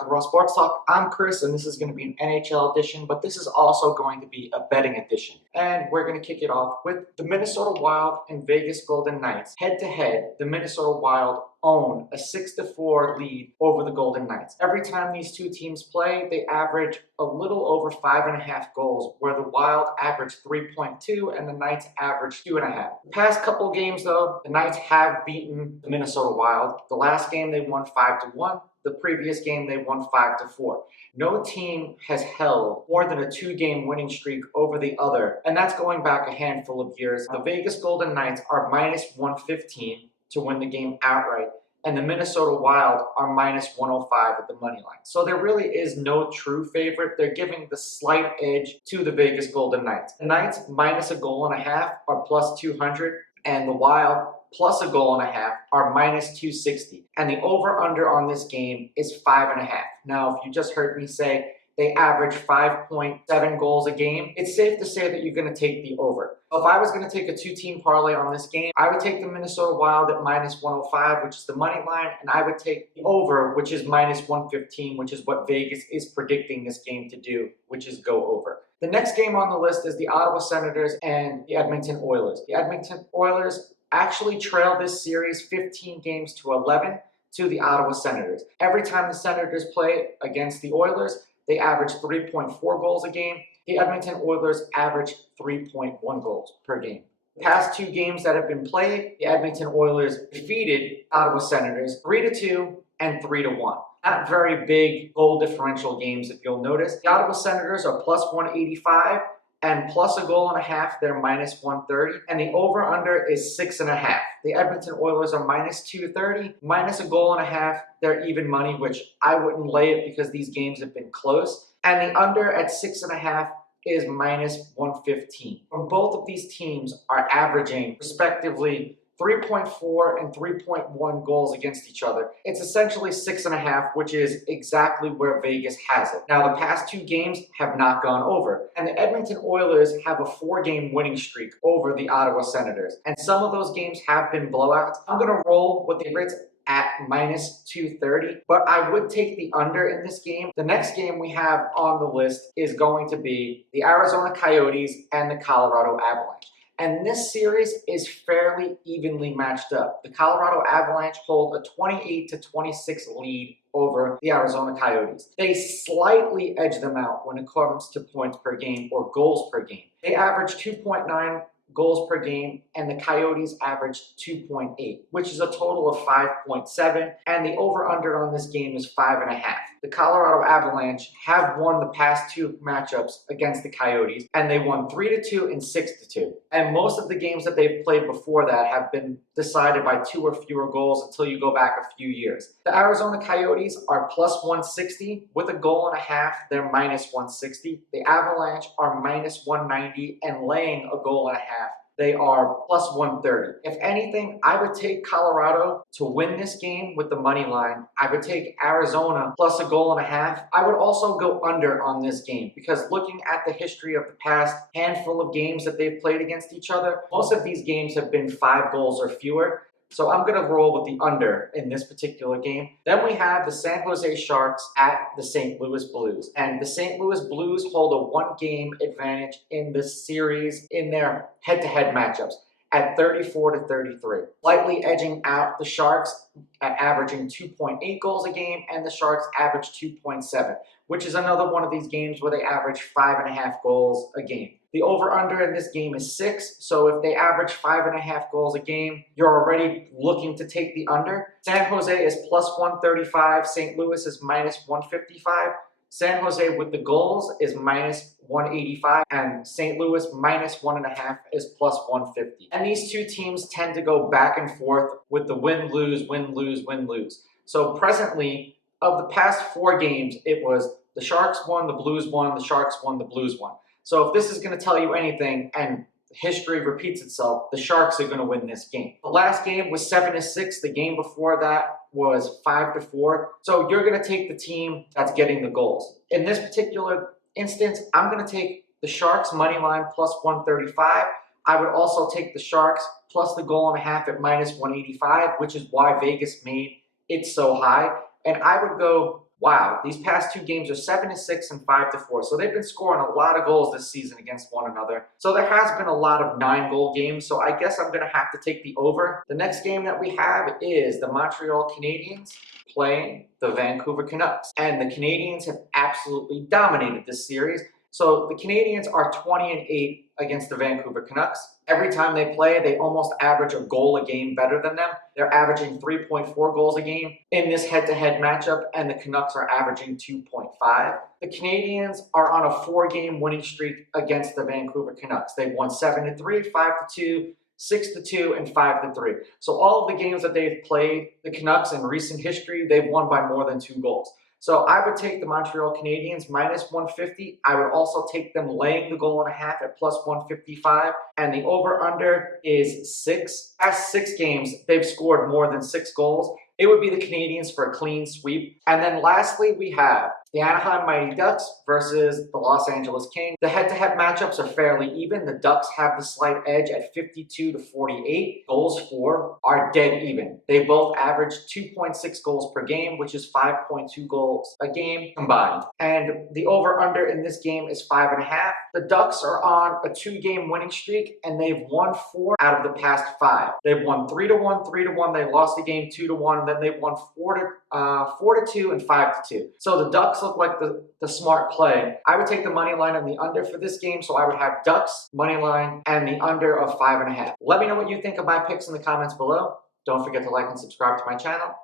back to Raw Sports Talk. I'm Chris, and this is going to be an NHL edition, but this is also going to be a betting edition. And we're going to kick it off with the Minnesota Wild and Vegas Golden Knights. Head-to-head, the Minnesota Wild own a 6-4 lead over the Golden Knights. Every time these two teams play, they average a little over 5.5 goals, where the Wild average 3.2 and the Knights average 2.5. The past couple games, though, the Knights have beaten the Minnesota Wild. The last game they won 5-1. The previous game they won 5-4. No team has held more than a 2-game winning streak over the other, and that's going back a handful of years. The Vegas Golden Knights are -115 to win the game outright, and the Minnesota Wild are -105 at the money line. So there really is no true favorite. They're giving the slight edge to the Vegas Golden Knights. The Knights -1.5 are +200, and the Wild +1.5 are -260. And the over-under on this game is 5.5. Now, if you just heard me say they average 5.7 goals a game, it's safe to say that you're going to take the over. If I was going to take a two-team parlay on this game, I would take the Minnesota Wild at -105, which is the money line, and I would take the over, which is -115, which is what Vegas is predicting this game to do, which is go over. The next game on the list is the Ottawa Senators and the Edmonton Oilers. The Edmonton Oilers actually trail this series 15-11 to the Ottawa Senators. Every time the Senators play against the Oilers, they average 3.4 goals a game. The Edmonton Oilers average 3.1 goals per game. The past two games that have been played, the Edmonton Oilers defeated Ottawa Senators 3-2 and 3-1. Not very big goal differential games, if you'll notice. The Ottawa Senators are +185, and +1.5, they're -130, and the over-under is 6.5. The Edmonton Oilers are -230, -1.5, they're even money, which I wouldn't lay it because these games have been close, and the under at 6.5 is -115. Both of these teams are averaging, respectively, 3.4 and 3.1 goals against each other. It's essentially 6.5, which is exactly where Vegas has it. Now, the past two games have not gone over, and the Edmonton Oilers have a 4-game winning streak over the Ottawa Senators, and some of those games have been blowouts. I'm going to roll with the favorites at -230, but I would take the under in this game. The next game we have on the list is going to be the Arizona Coyotes and the Colorado Avalanche. And this series is fairly evenly matched up. The Colorado Avalanche hold a 28-26 lead over the Arizona Coyotes. They slightly edge them out when it comes to points per game or goals per game. They average 2.9 goals per game, and the Coyotes average 2.8, which is a total of 5.7, and the over-under on this game is 5.5. The Colorado Avalanche have won the past two matchups against the Coyotes, and they won 3-2 and 6-2. And most of the games that they've played before that have been decided by 2 or fewer goals until you go back a few years. The Arizona Coyotes are +160 with a goal and a half. They're -160. The Avalanche are -190 and laying a goal and a half. They are +130. If anything, I would take Colorado to win this game with the money line. I would take Arizona plus a goal and a half. I would also go under on this game because looking at the history of the past handful of games that they've played against each other, most of these games have been 5 goals or fewer. So I'm going to roll with the under in this particular game. Then we have the San Jose Sharks at the St. Louis Blues. And the St. Louis Blues hold a 1-game advantage in this series in their head-to-head matchups at 34-33. Slightly edging out the Sharks at averaging 2.8 goals a game, and the Sharks average 2.7, which is another one of these games where they average 5.5 goals a game. The over-under in this game is 6, so if they average 5.5 goals a game, you're already looking to take the under. San Jose is +135, St. Louis is -155. San Jose with the goals is -185, and St. Louis -1.5 is +150. And these two teams tend to go back and forth with the win-lose, win-lose, win-lose. So presently, of the past 4 games, it was the Sharks won, the Blues won, the Sharks won, the Blues won. So if this is going to tell you anything, and history repeats itself, the Sharks are going to win this game. The last game was 7-6. The game before that was 5-4. So you're going to take the team that's getting the goals. In this particular instance, I'm going to take the Sharks money line +135. I would also take the Sharks plus the goal and a half at -185, which is why Vegas made it so high. And I would go wow, these past 2 games are 7-6 and 5-4. So they've been scoring a lot of goals this season against one another. So there has been a lot of 9-goal games. So I guess I'm going to have to take the over. The next game that we have is the Montreal Canadiens playing the Vancouver Canucks. And the Canadiens have absolutely dominated this series. So the Canadiens are 20-8 against the Vancouver Canucks. Every time they play, they almost average a goal a game better than them. They're averaging 3.4 goals a game in this head-to-head matchup, and the Canucks are averaging 2.5. The Canadiens are on a 4-game winning streak against the Vancouver Canucks. They've won 7-3, 5-2, 6-2, and 5-3. So all of the games that they've played, the Canucks in recent history, they've won by more than 2 goals. So I would take the Montreal Canadiens minus 150. I would also take them laying the goal and a half at plus 155. And the over-under is 6. Past 6 games, they've scored more than 6 goals. It would be the Canadiens for a clean sweep. And then lastly, we have the Anaheim Mighty Ducks versus the Los Angeles Kings. The head-to-head matchups are fairly even. The Ducks have the slight edge at 52-48. Goals for are dead even. They both average 2.6 goals per game, which is 5.2 goals a game combined. And the over-under in this game is 5.5. The Ducks are on a 2-game winning streak, and they've won 4 out of the past 5. They've won 3-1, 3-1. They lost the game 2-1. Then they've won 4-2, and 5-2. So the Ducks look like the smart play. I would take the money line on the under for this game, so I would have Ducks money line and the under of 5.5. Let me know what you think of my picks in the comments below. Don't forget to like and subscribe to my channel.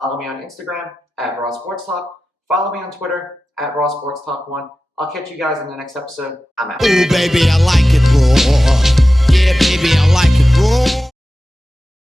Follow me on Instagram at Raw Sports Talk. Follow me on Twitter at Raw Sports Talk 1. I'll catch you guys in the next episode. I'm out. Ooh, baby, I like it.